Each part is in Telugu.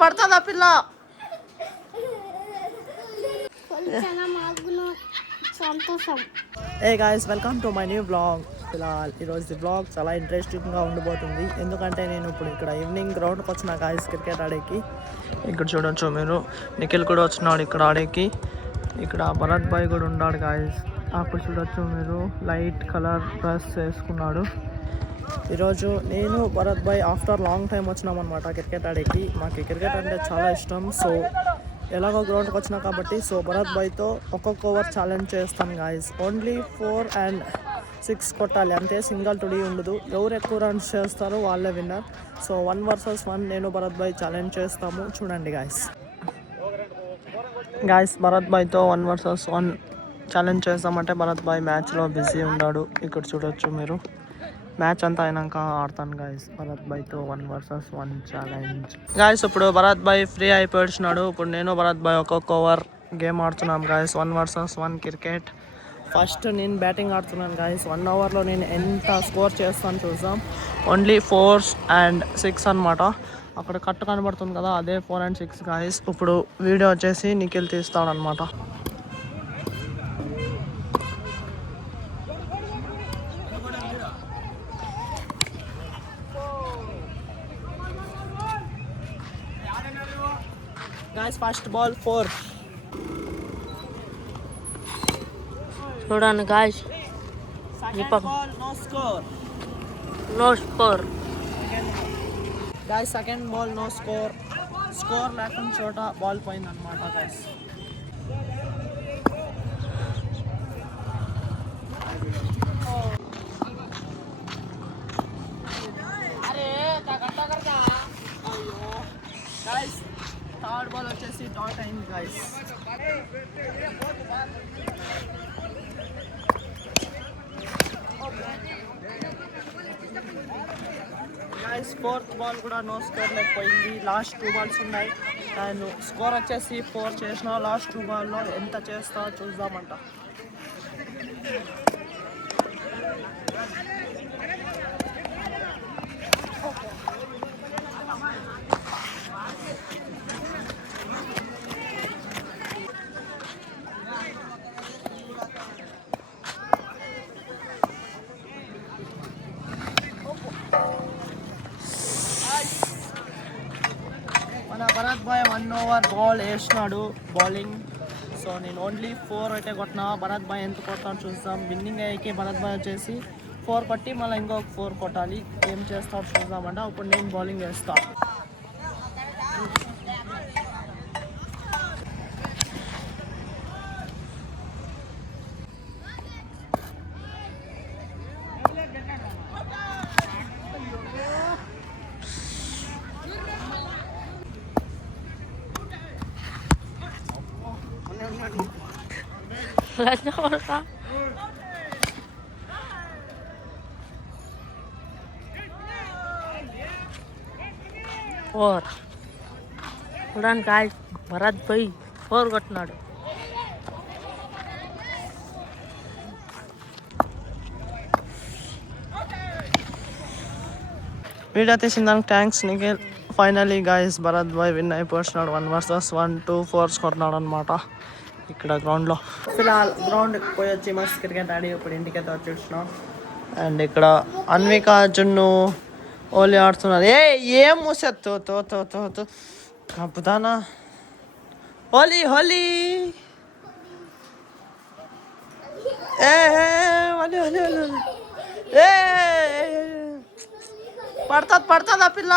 పడుతుందా పిల్ల? Hey guys, welcome to my new blog. ఫిలాల్ ఈరోజు బ్లాగ్ చాలా ఇంట్రెస్టింగ్గా ఉండబోతుంది. ఎందుకంటే నేను ఇప్పుడు ఇక్కడ ఈవినింగ్ గ్రౌండ్కి వచ్చిన గాయ్స్ క్రికెట్ ఆడేకి. ఇక్కడ చూడొచ్చు మీరు, నిఖిల్ కూడా వచ్చినాడు ఇక్కడ ఆడేకి. ఇక్కడ భరత్ భాయ్ కూడా ఉన్నాడు గాయ్స్. అప్పుడు చూడొచ్చు మీరు, లైట్ కలర్ డ్రెస్ వేసుకున్నాడు. ఈరోజు నేను భరత్ భాయ్ ఆఫ్టర్ లాంగ్ టైం వచ్చినామన్నమాట క్రికెట్ ఆడేకి. మాకు క్రికెట్ అంటే చాలా ఇష్టం. సో ఎలాగో గ్రౌండ్కి వచ్చినా కాబట్టి సో భరత్ భాయ్తో ఒక్కొక్క ఓవర్ ఛాలెంజ్ చేస్తాను గాయస్. ఓన్లీ 4 and 6 కొట్టాలి, అంతే. సింగిల్ టుడీ ఉండదు. ఎవరు ఎక్కువ రన్స్ చేస్తారో వాళ్ళే విన్నర్. సో 1 versus 1 నేను భరత్ భాయ్ ఛాలెంజ్ చేస్తాము, చూడండి గాయస్. భరత్ భాయ్తో 1 versus 1 ఛాలెంజ్ చేస్తామంటే భరత్ భాయ్ మ్యాచ్లో బిజీ ఉన్నాడు. ఇక్కడ చూడొచ్చు మీరు. మ్యాచ్ అంతా అయినాక ఆడతాను గాయస్ భరత్ భాయ్తో 1 versus 1 ఛాలెంజ్. గాయస్ ఇప్పుడు భరత్ భాయ్ ఫ్రీ అయిపోయినాడు. ఇప్పుడు నేను భరత్ భాయ్ ఒక్కొక్క ఓవర్ గేమ్ ఆడుతున్నాం గాయస్. 1 versus 1 cricket. ఫస్ట్ నేను బ్యాటింగ్ ఆడుతున్నాను గాయస్. 1 ఓవర్లో నేను ఎంత స్కోర్ చేస్తాను చూద్దాం. ఓన్లీ 4 and 6 అనమాట. అక్కడ కట్టు కనబడుతుంది కదా, అదే 4 and 6 గాయస్. ఇప్పుడు వీడియో వచ్చేసి నిఖిల్ తీస్తాడనమాట. Guys, first ball 4. చూడండి guys. Second ball no score. No score. Guys, second ball no score. Score లేకుండా చోట బాల్ పోయింది అనమాట guys. Guys, థర్డ్ బాల్ వచ్చేసి డాట్ అయింది గాయస్. గాయస్ ఫోర్త్ బాల్ కూడా నో స్కోర్ లేకపోయింది. లాస్ట్ 2 balls ఉన్నాయి. నేను స్కోర్ వచ్చేసి 4 చేసిన. లాస్ట్ 2 balls ఎంత చేస్తా చూద్దామంట. మన భరత్ భాయ్ 1 over బాల్ వేసినాడు బౌలింగ్. సో నేను ఓన్లీ 4 అయితే కొట్టినా. భరత్ భాయ్ ఎంత కొడతాను చూద్దాం. విన్నింగ్ అయ్యాకే భరత్ భాయ్ వచ్చేసి 4 కొట్టి మళ్ళీ ఇంకొక 4 కొట్టాలి. ఏం చేస్తాడు చూద్దామంట. ఇప్పుడు నేను బౌలింగ్ వేస్తాను. Wala na ka. Four. చూడండి guys, భరత్ భాయ్ 4 కొట్టినాడు. వీడియో తీసిన దానికి thanks Nikhil. Finally guys Bharat bhai win అయిపోతున్నాడు. 1 versus 1 2 4s కొట్టినాడు అనమాట ఇక్కడ గ్రౌండ్లో. ఫిలాల్ గ్రౌండ్కి పోయి వచ్చి మస్తు క్రికెట్ ఆడి ఇప్పుడు ఇంటికైతే వచ్చేసినాం. అండ్ ఇక్కడ అన్విక జున్ను ఓలీ ఆడుతున్నారు. ఏం మూసేత్తు తో తో తో తో కప్పుతానా. హోలీ హోలీ హోలీ హోలీ హోలీ. పడుతుందా పిల్ల?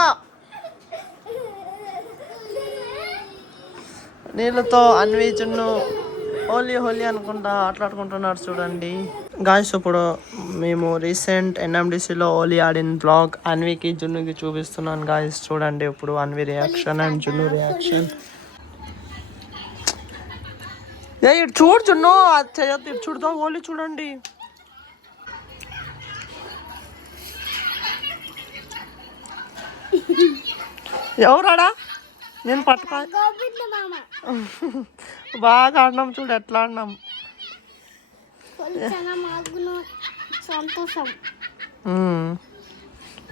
నీళ్ళతో అన్వి జున్ను హోలీ హోలీ అనుకుంటా ఆటలాడుకుంటున్నారు చూడండి గాయస్. ఇప్పుడు మేము రీసెంట్ NMDCలో హోలీ ఆడిన బ్లాగ్ అన్వికి జున్నుకి చూపిస్తున్నాను గాయస్. చూడండి ఇప్పుడు అన్వి రియాక్షన్ అండ్ జున్ను రియాక్షన్. ఇటు చూడు జున్ను, అది చేయొద్దు. ఇటు చూడదా హోలీ చూడండి. ఎవరాడా? నేను పట్టుకో. బాగా ఆడినాం చూడు, ఎట్లా ఆడినాం.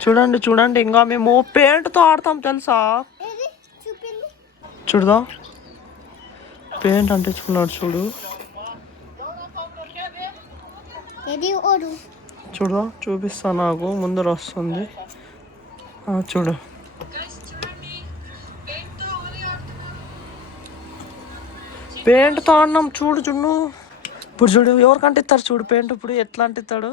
చూడండి చూడండి, ఇంకా మేము పెయింట్తో ఆడతాం తెలుసా. చూడదా పెయింట్ అంటించుకున్నాడు చూడు. చూడదా చూపిస్తా, నాకు ముందర వస్తుంది. చూడు పెయింట్తో ఆడినాం చూడు చున్ను. ఇప్పుడు చూడు ఎవరికి అంటిస్తారు చూడు పెయింట్, ఇప్పుడు ఎట్లా అంటిస్తాడు.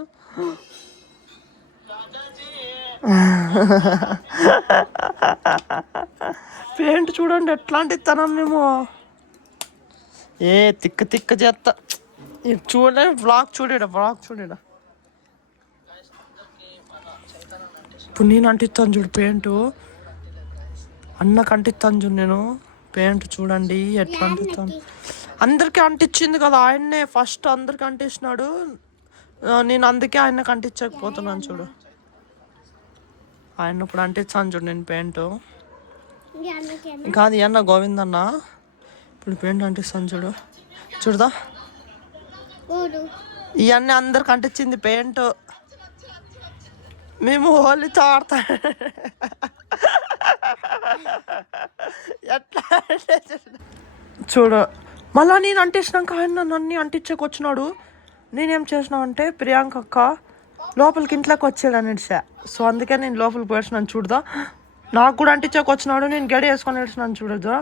పెయింట్ చూడండి ఎట్లా అంటిస్తాం మేము. తిక్క తిక్క చేస్తా. చూడండి బ్లాగ్ చూడడా, బ్లాగ్ చూడడా. ఇప్పుడు నేను అంటిస్తాను చూడు పెయింట్, అన్నకు అంటిస్తాను చూడు నేను పెయింట్. చూడండి ఎట్లా అంటిస్తాను. అందరికీ అంటించింది కదా ఆయన్నే, ఫస్ట్ అందరికి అంటించినాడు. నేను అందుకే ఆయనకు అంటించకపోతున్నాను చూడు. ఆయన ఇప్పుడు అంటించాను చూడు నేను పెయింట్. ఇంకా అది అన్న గోవిందన్న ఇప్పుడు పెయింట్ అంటిస్తాను చూడు. చూడదా ఇవన్నీ అందరికి అంటించింది పెయింట్. మేము హోలీతో ఆడతా. ఎట్లా చూడు. మళ్ళా నేను అంటించినాక ఆయన నన్ను అంటించకొచ్చినాడు. నేనేం చేసినా అంటే ప్రియాంక అక్క లోపలికి ఇంట్లోకి వచ్చాడు అనేసా. సో అందుకే నేను లోపలికి పోయినాను చూడదా. నాకు కూడా అంటించకొచ్చినాడు, నేను గడి వేసుకొని వేసినాను చూడదా.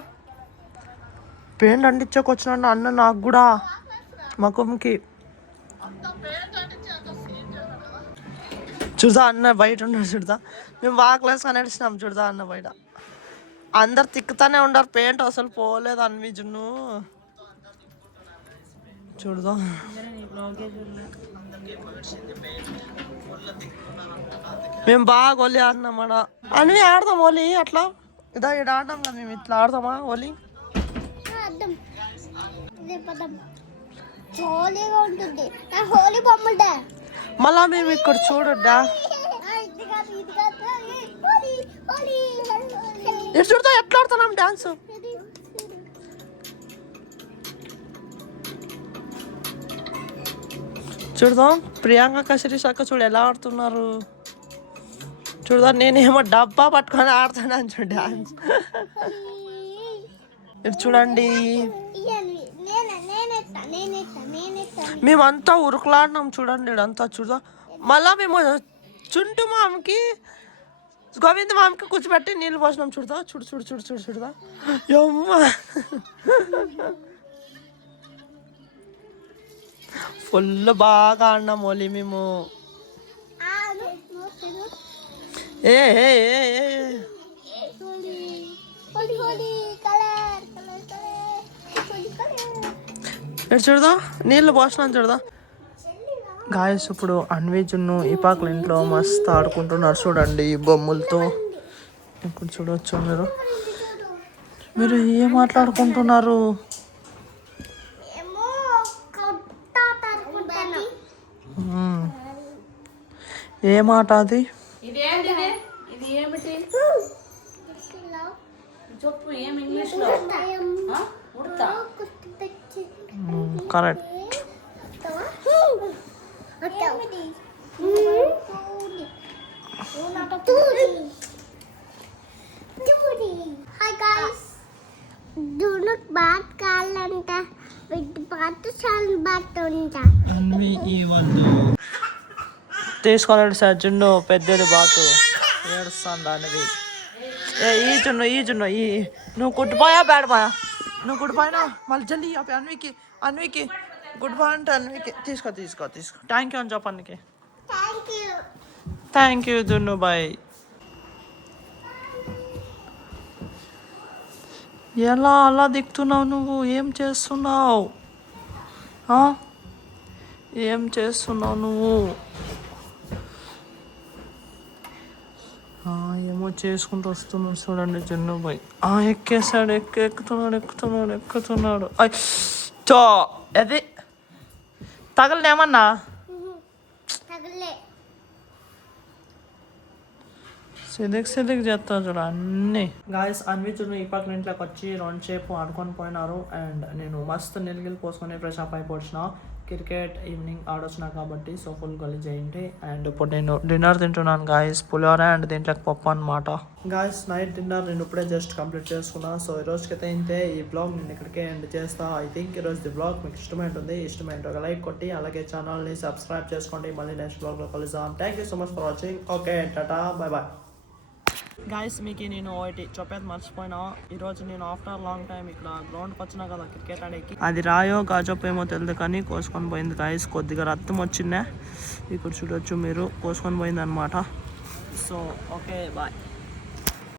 పెయింట్ అంటించకొచ్చినాడు అన్న నాకు కూడా ముఖంకి. చూడదా అన్న బయట ఉన్నాడు చూడదా. మేము వాకలు వేసుకొని నడిచినాం చూడదా అన్న బయట. అందరు తిక్కుతానే ఉండరు, పెయింట్ అసలు పోలేదు అన్వి జున్ను. చూడదా మేము బాగా హోలీ ఆడినాం అడ. అన్వి ఆడదాం హోలీ అట్లా. ఇదా ఇక్కడ ఆడదాం కదా మేము, ఇట్లా ఆడదామా హోలీ. మళ్ళా మేము ఇక్కడ చూడొద్దా. చూడతా ఎట్లా ఆడుతున్నాం డాన్స్. చూడదాం ప్రియాంక కశరీష్ అక్క చూడు ఎలా ఆడుతున్నారు. చూడదా నేనేమో డబ్బా పట్టుకొని ఆడుతున్నాను చూడు డాన్స్. ఇది చూడండి మేమంతా ఉరుకులాడినాం చూడండి ఇడంతా. చూడదా మళ్ళా మేము చుంటు మామకి గోవింద మామకి కూర్చోబెట్టి నీళ్ళు పోసినాం చూడదా. చూడు చూడు చూడు చూడు చూడదా. ఫుల్ బాగా ఆడినాం హోలీ మేము. ఏ చూడదా నీళ్ళు పోసినాను చూడదా. గాయస్ ఇప్పుడు అన్వి జున్ను ఈ పాకల ఇంట్లో మస్తు ఆడుకుంటున్నారు చూడండి బొమ్మలతో. ఇప్పుడు చూడవచ్చు మీరు ఏం మాట్లాడుకుంటున్నారు. ఏ మాట అది. Correct. Hi guys, do not bath kalanta with bath sal batonta. Anvi ఈ వద్దు తీసుకోలేడు సార్ జున్ను పెద్దది బాతు ఏడుస్తాను దానిది. ఈ జున్ను ఈ నువ్వు గుడ్ బాయా బ్యాడ్ బాయా. నువ్వు గుడ్ బాయ్నా మళ్ళీ జల్దీ అవి అన్వికి గుడ్ బాయ్ అంటే అన్వికి తీసుకో. థ్యాంక్ యూ అని చెప్పానికి. థ్యాంక్ యూ జున్ను బాయ్. ఎలా అలా దిక్కుతున్నావు నువ్వు, ఏం చేస్తున్నావు నువ్వు. ఏమో చేసుకుంటూ వస్తున్నాడు చూడండి జున్ను బాయ్. ఎక్కేసాడు ఎక్కుతున్నాడు. అది తగలనేమన్నా సిదిక్ చేస్తాను చూడ అన్నీ. గాయస్ అన్వి చూడు ఈ పక్కన ఇంట్లోకి వచ్చి 2 సేపు ఆడుకొని పోయినారు. అండ్ నేను మస్తు నిలిగిలి పోసుకొని ఫ్రెష్ అప్ అయిపోవచ్చిన. క్రికెట్ ఈవినింగ్ ఆడొచ్చినా కాబట్టి సో ఫుల్ గలీజ్ అయింది. అండ్ ఇప్పుడు నేను డిన్నర్ తింటున్నాను గాయస్, పులిహోర అండ్ దీంట్లోకి పప్పు అనమాట. గాయస్ నైట్ డిన్నర్ నేను ఇప్పుడే జస్ట్ కంప్లీట్ చేసుకున్నా. సో ఈ రోజుకైతే ఇంతే. ఈ బ్లాగ్ నేను ఇక్కడికే ఎండ్ చేస్తా. ఐ థింక్ ఈరోజు ది బ్లాగ్ మీకు ఇష్టమైంటుంది. ఇష్టమైంటే ఒక లైక్ కొట్టి అలాగే ఛానల్ని సబ్స్క్రైబ్ చేసుకోండి. మళ్ళీ నెక్స్ట్ బ్లాగ్లో కలుద్దాం. Thank you so much for watching. Okay టాటా బాయ్ బాయ్. గాయస్ మీకు నేను ఒకటి చెప్పేది మర్చిపోయినా, ఈరోజు నేను ఆఫ్టర్ లాంగ్ టైం ఇక్కడ గ్రౌండ్కి వచ్చినా కదా క్రికెట్ ఆడేకి. అది రాయో గాజోప్ ఏమో తెలియదు కానీ కోసుకొని పోయింది గాయస్. కొద్దిగా రక్తం వచ్చిందే, ఇక్కడ చూడొచ్చు మీరు, కోసుకొని పోయింది అనమాట. So okay bye.